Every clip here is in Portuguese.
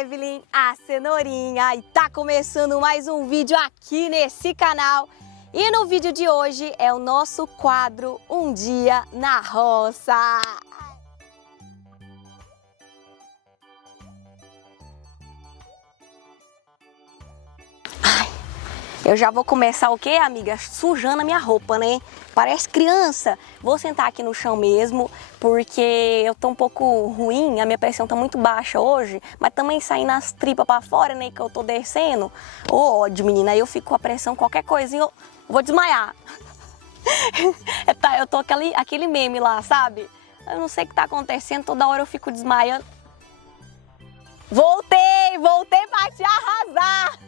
Evelyn, a Cenourinha, e tá começando mais um vídeo aqui nesse canal. E no vídeo de hoje é o nosso quadro Um Dia na Roça. Eu já vou começar o quê, amiga? Sujando a minha roupa, né? Parece criança. Vou sentar aqui no chão mesmo, porque eu tô um pouco ruim, a minha pressão tá muito baixa hoje, mas também saindo as tripas pra fora, né, que eu tô descendo. Ô, ódio, menina, aí eu fico com a pressão, qualquer coisinha, eu vou desmaiar. Eu tô aquele meme lá, sabe? Eu não sei o que tá acontecendo, toda hora eu fico desmaiando. Voltei pra te arrasar!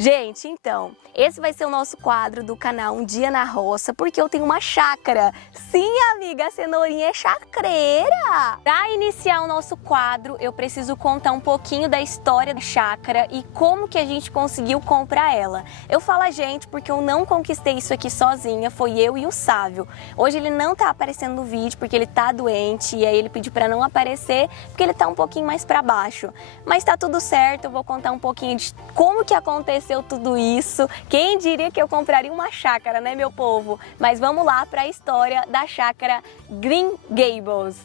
Gente, então, esse vai ser o nosso quadro do canal Um Dia na Roça, porque eu tenho uma chácara. Sim, amiga, a Cenourinha é chacreira! Para iniciar o nosso quadro, eu preciso contar um pouquinho da história da chácara e como que a gente conseguiu comprar ela. Eu falo a gente porque eu não conquistei isso aqui sozinha, foi eu e o Sávio. Hoje ele não tá aparecendo no vídeo porque ele tá doente e aí ele pediu para não aparecer porque ele tá um pouquinho mais para baixo. Mas tá tudo certo, eu vou contar um pouquinho de como que aconteceu tudo isso. Quem diria que eu compraria uma chácara, né, meu povo? Mas vamos lá para a história da chácara Green Gables.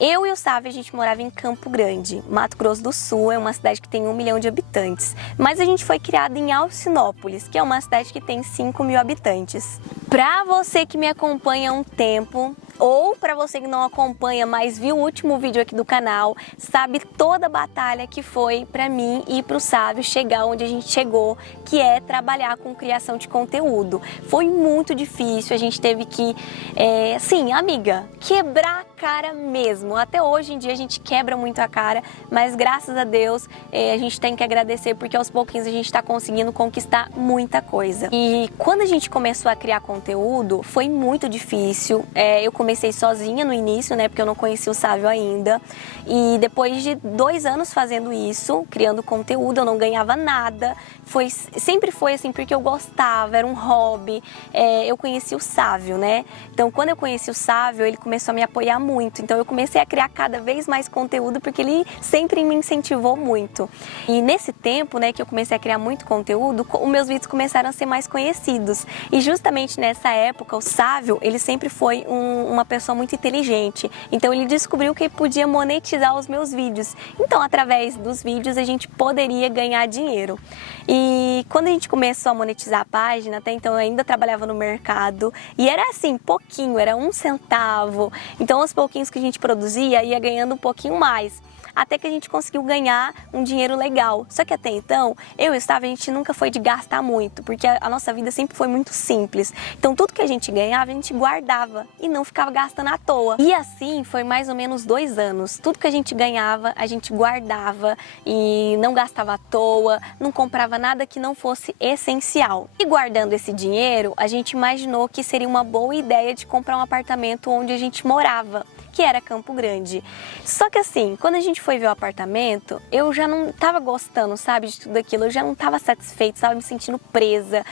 Eu e o Sávio, a gente morava em Campo Grande, Mato Grosso do Sul, é uma cidade que tem 1 milhão de habitantes. Mas a gente foi criado em Alcinópolis, que é uma cidade que tem 5 mil habitantes. Pra você que me acompanha há um tempo, ou para você que não acompanha, mas viu o último vídeo aqui do canal, sabe toda a batalha que foi para mim e para o Sávio chegar onde a gente chegou, que é trabalhar com criação de conteúdo. Foi muito difícil, a gente teve que, sim, amiga, quebrar a cara mesmo. Até hoje em dia a gente quebra muito a cara, mas graças a Deus a gente tem que agradecer porque aos pouquinhos a gente está conseguindo conquistar muita coisa. E quando a gente começou a criar conteúdo, foi muito difícil. Eu comecei sozinha no início, né, porque eu não conhecia o Sávio ainda, e depois de 2 anos fazendo isso, criando conteúdo, eu não ganhava nada, sempre foi assim, porque eu gostava, era um hobby, eu conheci o Sávio, né, então quando eu conheci o Sávio, ele começou a me apoiar muito, então eu comecei a criar cada vez mais conteúdo, porque ele sempre me incentivou muito, e nesse tempo, né, que eu comecei a criar muito conteúdo, os meus vídeos começaram a ser mais conhecidos, e justamente nessa época, o Sávio, ele sempre foi uma pessoa muito inteligente, então ele descobriu que podia monetizar os meus vídeos, então através dos vídeos a gente poderia ganhar dinheiro. E quando a gente começou a monetizar a página, até então eu ainda trabalhava no mercado e era assim, pouquinho, era 1 centavo, então aos pouquinhos que a gente produzia ia ganhando um pouquinho mais. Até que a gente conseguiu ganhar um dinheiro legal. Só que até então, eu e o Sávio, a gente nunca foi de gastar muito, porque a nossa vida sempre foi muito simples. Então tudo que a gente ganhava, a gente guardava e não ficava gastando à toa. E assim foi mais ou menos 2 anos. Tudo que a gente ganhava, a gente guardava e não gastava à toa, não comprava nada que não fosse essencial. E guardando esse dinheiro, a gente imaginou que seria uma boa ideia de comprar um apartamento onde a gente morava, que era Campo Grande. Só que assim, quando a gente foi ver o apartamento, eu já não tava gostando, sabe, de tudo aquilo, eu já não tava satisfeita, estava me sentindo presa,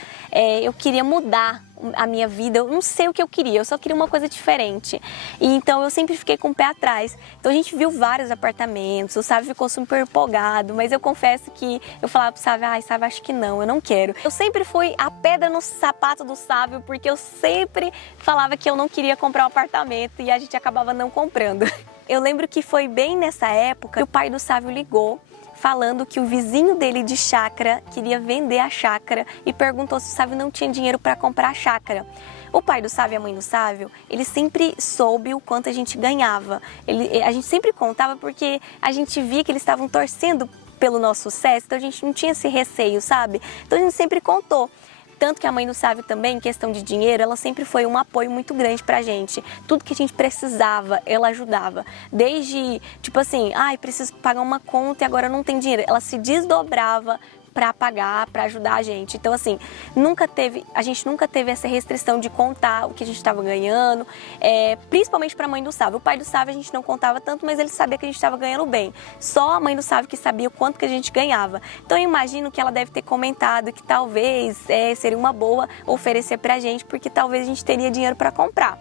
eu queria mudar a minha vida, eu não sei o que eu queria, eu só queria uma coisa diferente. E então eu sempre fiquei com o pé atrás. Então a gente viu vários apartamentos, o Sávio ficou super empolgado, mas eu confesso que eu falava pro Sávio, ai, Sávio, acho que não, eu não quero. Eu sempre fui a pedra no sapato do Sávio, porque eu sempre falava que eu não queria comprar um apartamento e a gente acabava não comprando. Eu lembro que foi bem nessa época que o pai do Sávio ligou, falando que o vizinho dele de chácara queria vender a chácara e perguntou se o Sávio não tinha dinheiro para comprar a chácara. O pai do Sávio e a mãe do Sávio, ele sempre soube o quanto a gente ganhava. A gente sempre contava porque a gente via que eles estavam torcendo pelo nosso sucesso, então a gente não tinha esse receio, sabe? Então a gente sempre contou. Tanto que a mãe do Sávio também, em questão de dinheiro, ela sempre foi um apoio muito grande pra gente. Tudo que a gente precisava, ela ajudava. Desde, tipo assim, ai, preciso pagar uma conta e agora não tem dinheiro. Ela se desdobrava para pagar, para ajudar a gente. Então assim, a gente nunca teve essa restrição de contar o que a gente estava ganhando, principalmente para a mãe do Sávio. O pai do Sávio a gente não contava tanto, mas ele sabia que a gente estava ganhando bem. Só a mãe do Sávio que sabia o quanto que a gente ganhava. Então eu imagino que ela deve ter comentado que talvez seria uma boa oferecer pra gente, porque talvez a gente teria dinheiro para comprar.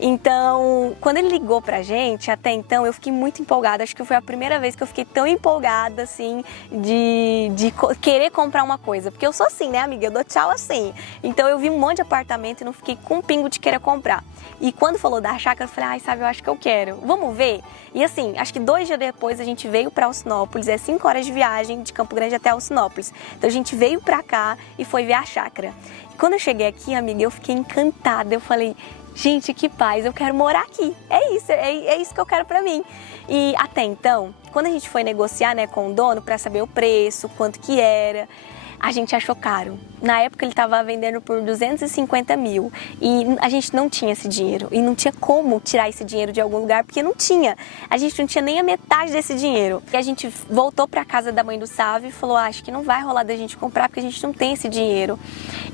Então, quando ele ligou pra gente, até então eu fiquei muito empolgada. Acho que foi a primeira vez que eu fiquei tão empolgada, assim, de querer comprar uma coisa. Porque eu sou assim, né, amiga? Eu dou tchau assim. Então eu vi um monte de apartamento e não fiquei com um pingo de querer comprar. E quando falou da chácara, eu falei, ai, sabe, eu acho que eu quero. Vamos ver? E assim, acho que 2 dias depois a gente veio pra Alcinópolis, é 5 horas de viagem de Campo Grande até Alcinópolis. Então a gente veio pra cá e foi ver a chácara. E quando eu cheguei aqui, amiga, eu fiquei encantada. Eu falei, gente, que paz, eu quero morar aqui. É isso que eu quero pra mim. E até então, quando a gente foi negociar, né, com o dono pra saber o preço, quanto que era, a gente achou caro. Na época ele estava vendendo por 250 mil e a gente não tinha esse dinheiro e não tinha como tirar esse dinheiro de algum lugar porque não tinha. A gente não tinha nem a metade desse dinheiro. E a gente voltou para casa da mãe do Sávio e falou, acho que não vai rolar da gente comprar porque a gente não tem esse dinheiro.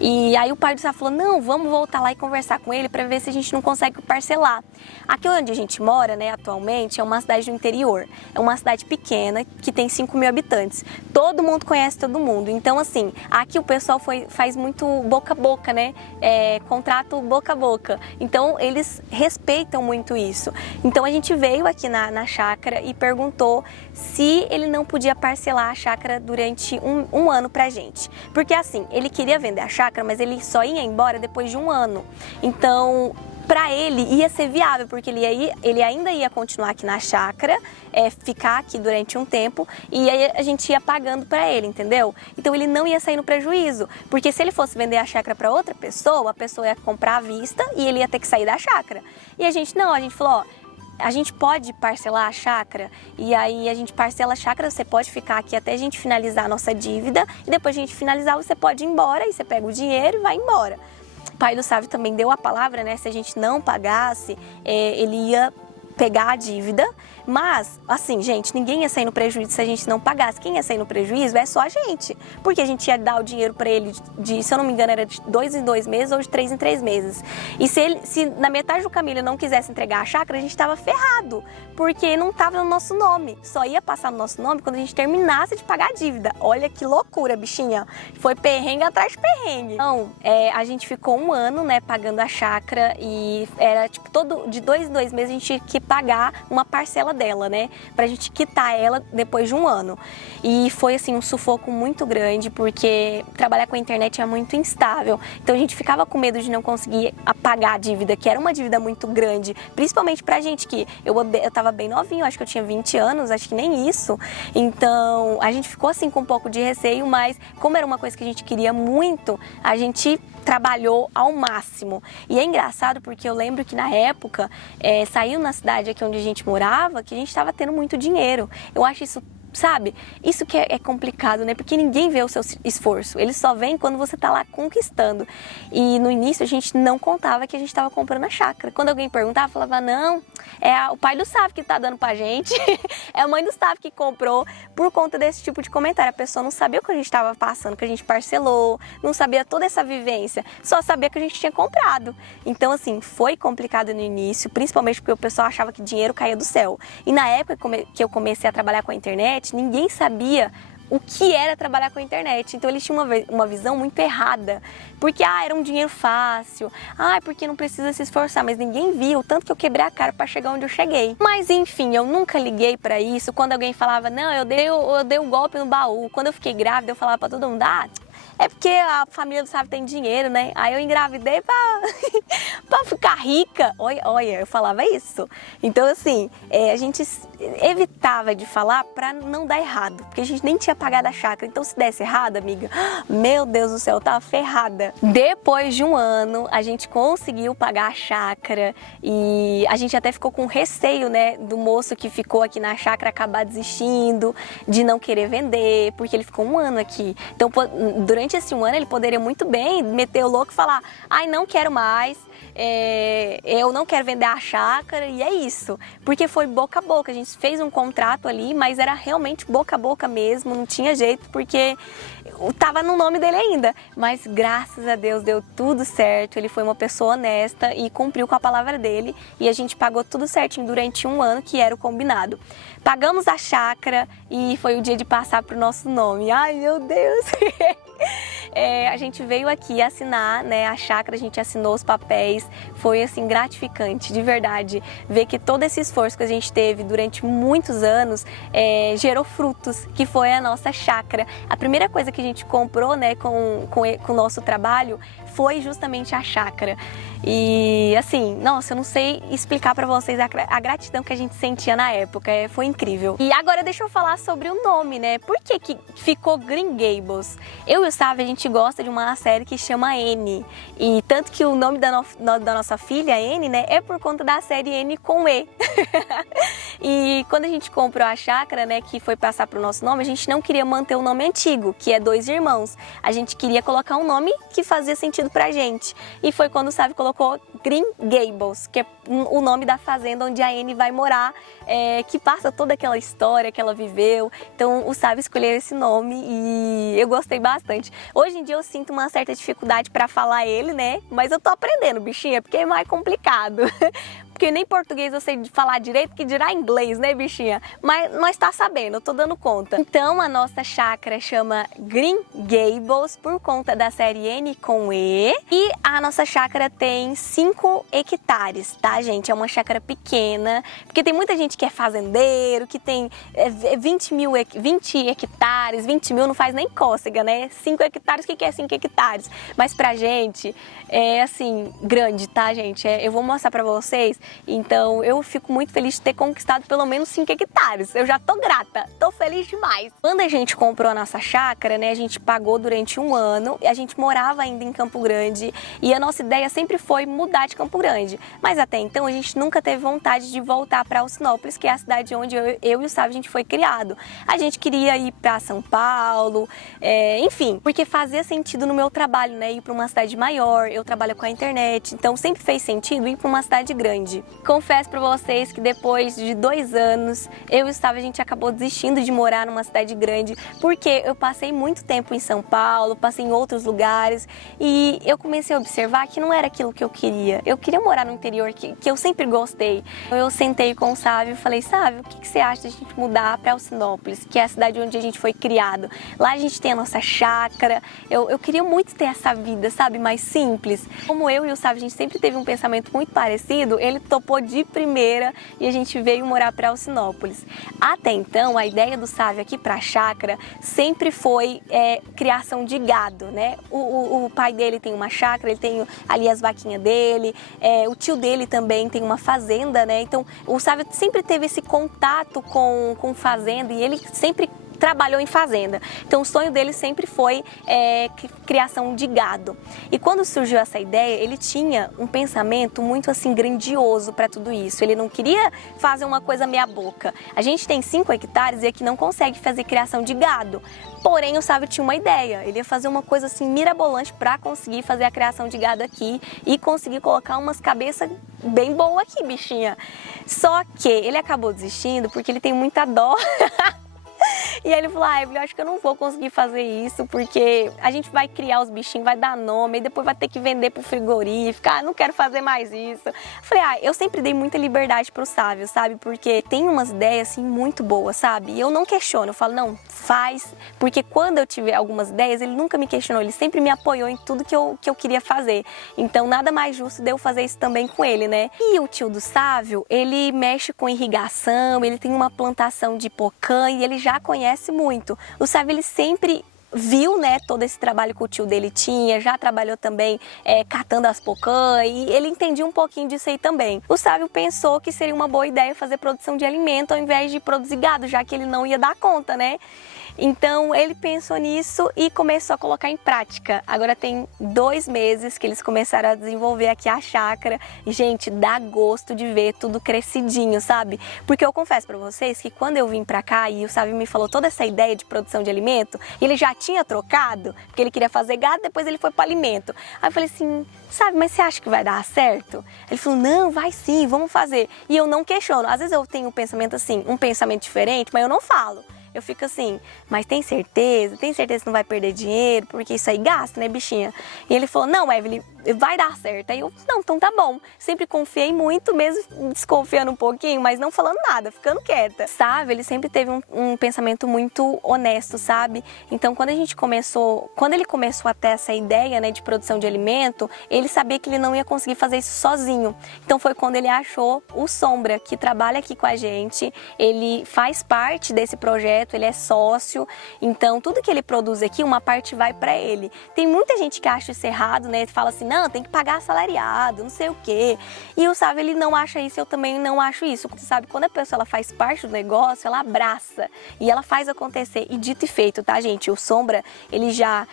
E aí o pai do Sávio falou, não, vamos voltar lá e conversar com ele para ver se a gente não consegue parcelar. Aqui onde a gente mora, né, atualmente, é uma cidade do interior. É uma cidade pequena que tem 5 mil habitantes. Todo mundo conhece todo mundo. Então, assim, aqui o pessoal faz muito boca a boca, né? Contrato boca a boca. Então, eles respeitam muito isso. Então, a gente veio aqui na chácara e perguntou se ele não podia parcelar a chácara durante um ano pra gente. Porque, assim, ele queria vender a chácara, mas ele só ia embora depois de 1 ano. Então, para ele ia ser viável, porque ele ainda ia continuar aqui na chácara, ficar aqui durante um tempo e aí a gente ia pagando para ele, entendeu? Então ele não ia sair no prejuízo, porque se ele fosse vender a chácara para outra pessoa, a pessoa ia comprar à vista e ele ia ter que sair da chácara. E a gente não, a gente falou, ó, a gente pode parcelar a chácara e aí a gente parcela a chácara, você pode ficar aqui até a gente finalizar a nossa dívida e depois a gente finalizar você pode ir embora e você pega o dinheiro e vai embora. O pai do Sávio também deu a palavra, né? Se a gente não pagasse, ele ia pegar a dívida. Mas, assim, gente, ninguém ia sair no prejuízo se a gente não pagasse. Quem ia sair no prejuízo é só a gente. Porque a gente ia dar o dinheiro para ele se eu não me engano, era de 2 em 2 meses ou de 3 em 3 meses. E se na metade do caminho ele não quisesse entregar a chácara, a gente estava ferrado. Porque não estava no nosso nome. Só ia passar no nosso nome quando a gente terminasse de pagar a dívida. Olha que loucura, bichinha. Foi perrengue atrás de perrengue. Então, a gente ficou 1 ano, né, pagando a chácara e era, tipo, de 2 em 2 meses a gente tinha que pagar uma parcela dela, né, pra gente quitar ela depois de 1 ano. E foi, assim, um sufoco muito grande, porque trabalhar com a internet é muito instável. Então a gente ficava com medo de não conseguir pagar a dívida, que era uma dívida muito grande, principalmente pra gente que eu tava bem novinho, acho que eu tinha 20 anos, acho que nem isso. Então a gente ficou, assim, com um pouco de receio, mas como era uma coisa que a gente queria muito, a gente trabalhou ao máximo. E é engraçado porque eu lembro que na época saiu na cidade aqui onde a gente morava que a gente estava tendo muito dinheiro. Eu acho isso, sabe? Isso que é complicado, né? Porque ninguém vê o seu esforço. Eles só veem quando você tá lá conquistando. E no início a gente não contava que a gente estava comprando a chácara. Quando alguém perguntava, falava, não, é o pai do Sávio que tá dando pra gente. É a mãe do Sávio que comprou por conta desse tipo de comentário. A pessoa não sabia o que a gente estava passando, que a gente parcelou, não sabia toda essa vivência, só sabia que a gente tinha comprado. Então, assim, foi complicado no início, principalmente porque o pessoal achava que dinheiro caía do céu. E na época que eu comecei a trabalhar com a internet, ninguém sabia o que era trabalhar com a internet. Então eles tinham uma visão muito errada, porque era um dinheiro fácil, porque não precisa se esforçar, mas ninguém viu o tanto que eu quebrei a cara para chegar onde eu cheguei. Mas enfim, eu nunca liguei para isso. Quando alguém falava, não, eu dei um golpe no baú. Quando eu fiquei grávida, eu falava para todo mundo, é porque a família do Sávio tem dinheiro, né? Aí eu engravidei pra ficar rica. Olha, eu falava isso. Então, assim, a gente evitava de falar pra não dar errado. Porque a gente nem tinha pagado a chácara. Então, se desse errado, amiga, meu Deus do céu, eu tava ferrada. Depois de 1 ano, a gente conseguiu pagar a chácara. E a gente até ficou com receio, né? Do moço que ficou aqui na chácara acabar desistindo, de não querer vender. Porque ele ficou 1 ano aqui. Então, durante esse 1 ano, ele poderia muito bem meter o louco e falar, não quero mais, eu não quero vender a chácara, e é isso. Porque foi boca a boca, a gente fez um contrato ali, mas era realmente boca a boca mesmo, não tinha jeito, porque tava no nome dele ainda. Mas graças a Deus deu tudo certo, ele foi uma pessoa honesta e cumpriu com a palavra dele, e a gente pagou tudo certinho durante 1 ano, que era o combinado. Pagamos a chácara e foi o dia de passar pro nosso nome. Ai, meu Deus! A gente veio aqui assinar, né, a chácara, a gente assinou os papéis, foi assim gratificante, de verdade, ver que todo esse esforço que a gente teve durante muitos anos gerou frutos, que foi a nossa chácara. A primeira coisa que a gente comprou, né, com o nosso trabalho foi justamente a chácara. E assim, nossa, eu não sei explicar pra vocês a gratidão que a gente sentia na época, foi incrível. E agora deixa eu falar sobre o nome, né? Por que que ficou Green Gables? Eu e o Sávio, a gente gosta de uma série que chama N, e tanto que o nome da nossa filha, N, né, é por conta da série N com E. E quando a gente comprou a chácara, né, que foi passar pro nosso nome, a gente não queria manter o nome antigo, que é Dois Irmãos. A gente queria colocar um nome que fazia sentido pra gente. E foi quando o Sávio colocou Green Gables, que é o nome da fazenda onde a Anne vai morar, que passa toda aquela história que ela viveu. Então o Sávio escolheu esse nome e eu gostei bastante. Hoje em dia eu sinto uma certa dificuldade para falar ele, né? Mas eu tô aprendendo, bichinha, porque é mais complicado. Porque nem português eu sei falar direito, que dirá inglês, né, bichinha? Mas nós tá sabendo, eu tô dando conta. Então a nossa chácara chama Green Gables por conta da série N com E. E a nossa chácara tem 5 hectares, tá, gente? É uma chácara pequena, porque tem muita gente que é fazendeiro, que tem 20 hectares, 20 mil não faz nem cócega, né? 5 hectares, o que é 5 hectares? Mas pra gente é assim, grande, tá, gente? Eu vou mostrar pra vocês. Então eu fico muito feliz de ter conquistado pelo menos 5 hectares. Eu já tô grata, tô feliz demais. Quando a gente comprou a nossa chácara, né, a gente pagou durante 1 ano, e a gente morava ainda em Campo Grande, e a nossa ideia sempre foi mudar de Campo Grande. Mas até então a gente nunca teve vontade de voltar para Alcinópolis, que é a cidade onde eu e o Sávio a gente foi criado. A gente queria ir para São Paulo, enfim, porque fazia sentido no meu trabalho, né, ir para uma cidade maior. Eu trabalho com a internet, então sempre fez sentido ir para uma cidade grande. Confesso para vocês que depois de 2 anos, eu e o Sávio, a gente acabou desistindo de morar numa cidade grande, porque eu passei muito tempo em São Paulo, passei em outros lugares, e eu comecei a observar que não era aquilo que eu queria. Eu queria morar no interior, que eu sempre gostei. Eu sentei com o Sávio e falei: Sávio, o que você acha de a gente mudar para Alcinópolis, que é a cidade onde a gente foi criado? Lá a gente tem a nossa chácara. Eu queria muito ter essa vida, sabe, mais simples. Como eu e o Sávio, a gente sempre teve um pensamento muito parecido, ele topou de primeira e a gente veio morar para Alcinópolis. Até então, a ideia do Sávio aqui para a chácara sempre foi criação de gado, né? O pai dele tem uma chácara, ele tem ali as vaquinhas dele, o tio dele também tem uma fazenda, né? Então o Sávio sempre teve esse contato com fazenda, e ele sempre trabalhou em fazenda. Então o sonho dele sempre foi criação de gado. E quando surgiu essa ideia, ele tinha um pensamento muito assim grandioso para tudo isso. Ele não queria fazer uma coisa meia boca. A gente tem 5 hectares e aqui não consegue fazer criação de gado. Porém, o Sávio tinha uma ideia. Ele ia fazer uma coisa assim mirabolante para conseguir fazer a criação de gado aqui e conseguir colocar umas cabeças bem boas aqui, bichinha. Só que ele acabou desistindo porque ele tem muita dó. E aí ele falou: eu acho que eu não vou conseguir fazer isso, porque a gente vai criar os bichinhos, vai dar nome, e depois vai ter que vender pro frigorífico, não quero fazer mais isso. Eu falei: eu sempre dei muita liberdade pro Sávio, sabe, porque tem umas ideias assim muito boas, sabe, e eu não questiono, eu falo: não, faz, porque quando eu tiver algumas ideias, ele nunca me questionou, ele sempre me apoiou em tudo que eu queria fazer. Então nada mais justo de eu fazer isso também com ele, né. E o tio do Sávio, ele mexe com irrigação, ele tem uma plantação de pocã e ele já conhece muito. O Sávio, ele sempre viu, né, todo esse trabalho que o tio dele tinha, já trabalhou também catando as pocã, e ele entendia um pouquinho disso aí também. O Sávio pensou que seria uma boa ideia fazer produção de alimento ao invés de produzir gado, já que ele não ia dar conta, né? Então ele pensou nisso e começou a colocar em prática. Agora tem 2 meses que eles começaram a desenvolver aqui a chácara. E, gente, dá gosto de ver tudo crescidinho, sabe? Porque eu confesso pra vocês que quando eu vim pra cá e o Sávio me falou toda essa ideia de produção de alimento, ele já tinha trocado, porque ele queria fazer gado, depois ele foi para alimento. Aí eu falei assim: Sávio, mas você acha que vai dar certo? Ele falou: não, vai sim, vamos fazer. E eu não questiono. Às vezes eu tenho um pensamento assim, um pensamento diferente, mas eu não falo. Eu fico assim, mas tem certeza? Tem certeza que não vai perder dinheiro? Porque isso aí gasta, né, bichinha? E ele falou, não, Evelyn, vai dar certo. Aí eu, não, então tá bom. Sempre confiei muito, mesmo desconfiando um pouquinho, mas não falando nada, ficando quieta. Sabe, ele sempre teve um pensamento muito honesto, sabe? Então quando ele começou a ter essa ideia, né, de produção de alimento, ele sabia que ele não ia conseguir fazer isso sozinho. Então foi quando ele achou o Sombra, que trabalha aqui com a gente, ele faz parte desse projeto, ele é sócio, então tudo que ele produz aqui, uma parte vai para ele. Tem muita gente que acha isso errado, né? Fala assim, não, tem que pagar assalariado, não sei o quê. E o Sávio, ele não acha isso, eu também não acho isso. Você sabe, quando a pessoa ela faz parte do negócio, ela abraça e ela faz acontecer. E dito e feito, tá, gente? O Sombra, ele já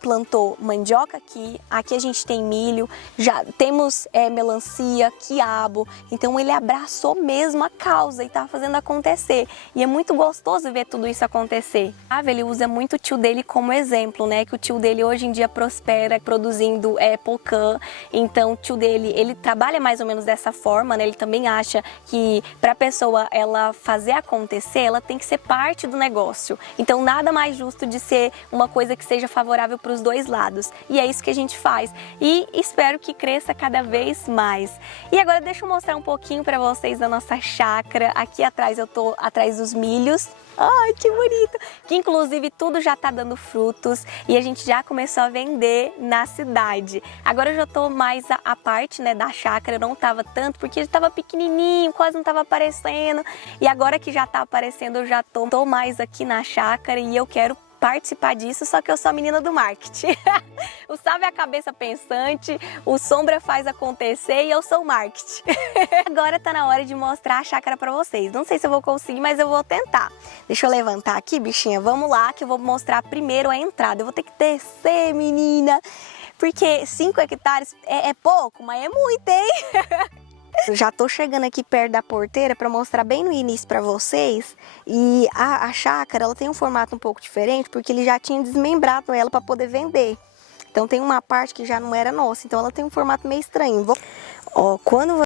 plantou mandioca aqui a gente tem milho, já temos melancia, quiabo, então ele abraçou mesmo a causa e tá fazendo acontecer. E é muito gostoso ver tudo isso acontecer. Ele usa muito o tio dele como exemplo, né? Que o tio dele hoje em dia prospera produzindo pocã, então o tio dele, ele trabalha mais ou menos dessa forma, né? Ele também acha que para a pessoa ela fazer acontecer, ela tem que ser parte do negócio. Então nada mais justo de ser uma coisa que seja favorável para os dois lados. E é isso que a gente faz. E espero que cresça cada vez mais. E agora deixa eu mostrar um pouquinho para vocês da nossa chácara. Aqui atrás eu tô atrás dos milhos. Ai, que bonito! Que inclusive tudo já tá dando frutos e a gente já começou a vender na cidade. Agora eu já tô mais a parte, né, da chácara, eu não tava tanto porque ele tava pequenininho, quase não tava aparecendo. E agora que já tá aparecendo, eu já tô mais aqui na chácara e eu quero participar disso, só que eu sou a menina do marketing. O Sávio é a cabeça pensante, o Sombra faz acontecer e eu sou o marketing. Agora tá na hora de mostrar a chácara pra vocês. Não sei se eu vou conseguir, mas eu vou tentar. Deixa eu levantar aqui, bichinha. Vamos lá, que eu vou mostrar primeiro a entrada. Eu vou ter que descer, menina, porque 5 hectares é pouco, mas é muito, hein? Eu já tô chegando aqui perto da porteira para mostrar bem no início para vocês. E a chácara, ela tem um formato um pouco diferente, porque ele já tinha desmembrado ela para poder vender. Então tem uma parte que já não era nossa, então ela tem um formato meio estranho. Ó, quando